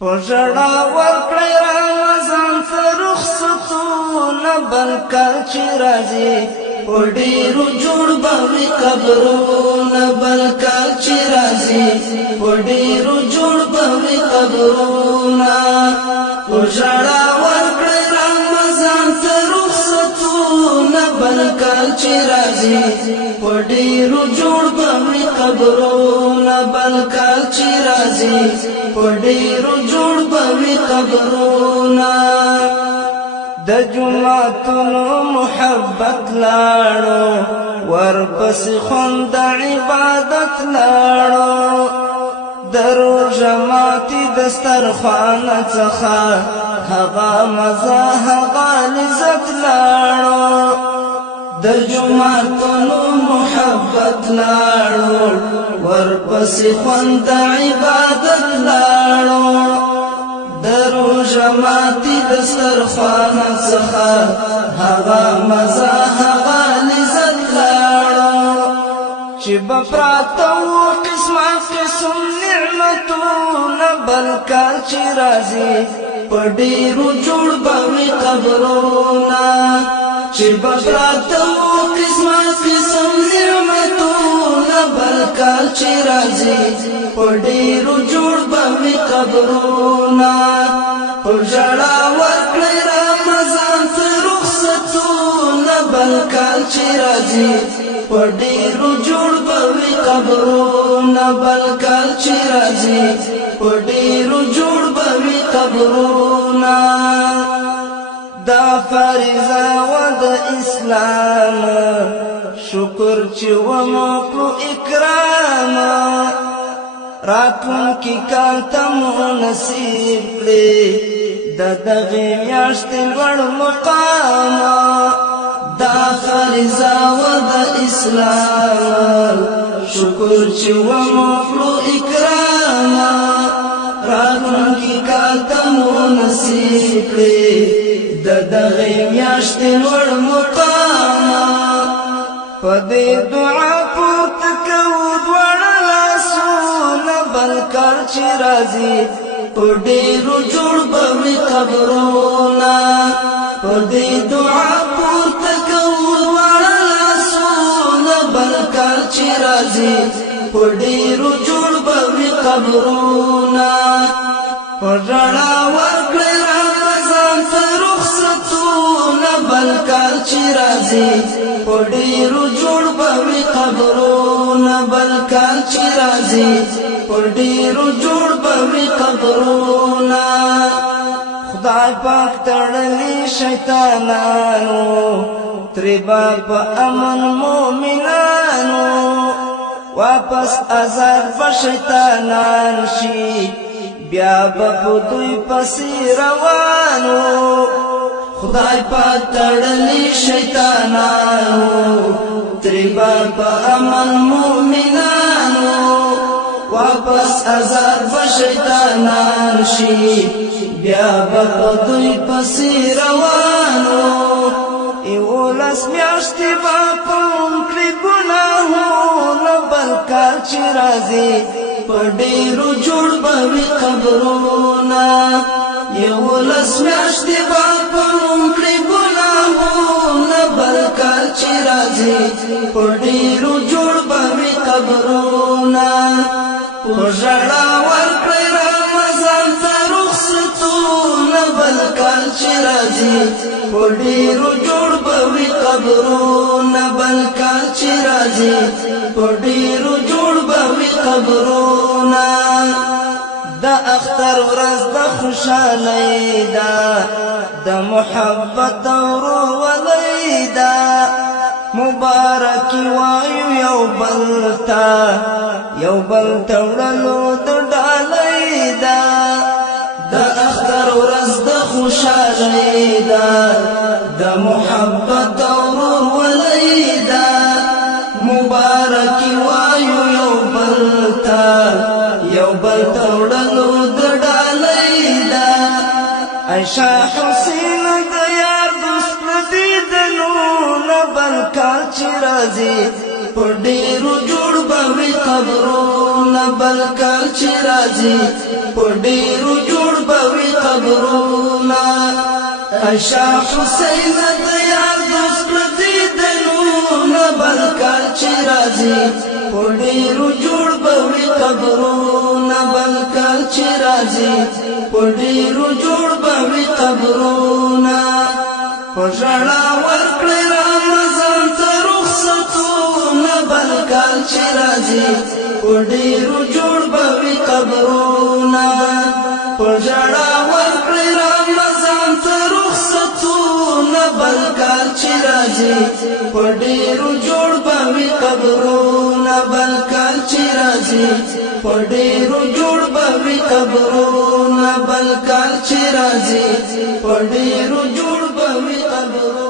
پژړا ورکړی رمضان ته رخصتونه بل کال چې راځي په ډېرو جوړ به وي قبرونه بل کال چې راځي په ډېرو جوړ به وي قبرونه پژړا ورکړی رمضان ته رخصتونه بل کال چې راځي په ډېرو جوړ به وي قبرونه بل کال چې راځي په ډېرو جوړ به وي قبرونه د جمعتونو محبت لاړو ورپسې خوند عبادت لاړو د روژه ماتي دسترخوان څخه هغه مزه هغه لذت لاړو د جمعتونو محبت لاړو ورپسې خوند عبادت لاړو د روژه ماتي دسترخوان څخه هغه مزه هغه لذت لاړو چې به پراته وو قسمه قسم نعمتونه بل کال چې راځي په ډېرو جوړ به وي قبرونه چې به پراته وو قسمه قسم نعمتونه بل کال چې راځي په ډېرو جوړ به وي قبرونه په ژړا ورکړی رمضان ته رخصتونه بل کال چې راځي په ډېرو جوړ به وي قبرونه بل کال چې راځي په ډېرو جوړ به وي قبرونه دا فریضه و د اسلام شکر چې ومو اکرام راتلونکي کال ته مو نصیب کړي د دغې میاشتې لوړ مقام دا فریضه و د اسلام شکر چې ومو اکرام راتلونکي کال ته مو نصیب کړي د دغې میاشتې لوړ مقام په دې دعا پورته کوو دواړه لاسونه بل کال چې راځي په ډېرو جوړ به وي قبرونه په دې دعا پورته کوو دواړه لاسونه بل کال چې راځي په ډېرو جوړ به وي قبرونه په ژړا ورکړی رمضان ته رخصتونه بل کال چې راځي په ډېرو جوړ به وي قبرونه بل کال چې راځي په ډېرو جوړ به وي قبرونه خدای پاک تړلي شیطانانو ترې به په امن مؤمنانو واپس آزاد به شیطانان شي بیا به په دوی پسې روانو خدای پاک تړلي شیطانانو ترې به په امن مؤمنانو واپس آزاد به شیطانان شي بیا به په دوی پسې روانو 11 میاشتې به په کړي ګناهونه بل کال چې راځي په ډېرو جوړ به وي قبرونه 11 میاشتې به په کړي ګناهونه بل کال چې راځي په ډېرو جوړ به وي قبرونه په ژړا ورکړی رمضان ته رخصتونه بل کال چې راځي په ډېرو جوړ به وي قبرونه بل کال چې راځي په ډېرو جوړ به وي قبرونه د اختر ورځ د خوشحالۍ ده د محبت او ورورولۍ ده مبارکي وایو یو بل ته وړلو د ډالۍ ده د اختر ورځ د خوشحالۍ ده د محبت او ورورولۍ ده مبارکي وایو یو بل ته وړلو د ډالۍ ده عایشه حسین د یار دوست ندي د نونه بل کال چې راځي په ډېرو جوړ به وي قبرونه بل کال چې راځي په ډېرو جوړ قبرونا عائشہ حسین د یار دوست دې دنونه بل کال چې راځي په ډېرو جوړ به وي قبرونا بل کال چې راځي په ډېرو جوړ به وي قبرونا په ژړا ورکړئ رمضان ته رخصتونه بل کال چې راځي په ډېرو جوړ به وي قبرونا په ژړا ورکړئ رمضان ته رخصتونه بل کال چې راځي په ډېرو جوړ به وي قبرونا بل کال چې راځي په ډېرو جوړ به وي قبرونا بل کال چې راځي په ډېرو جوړ به وي قبرونا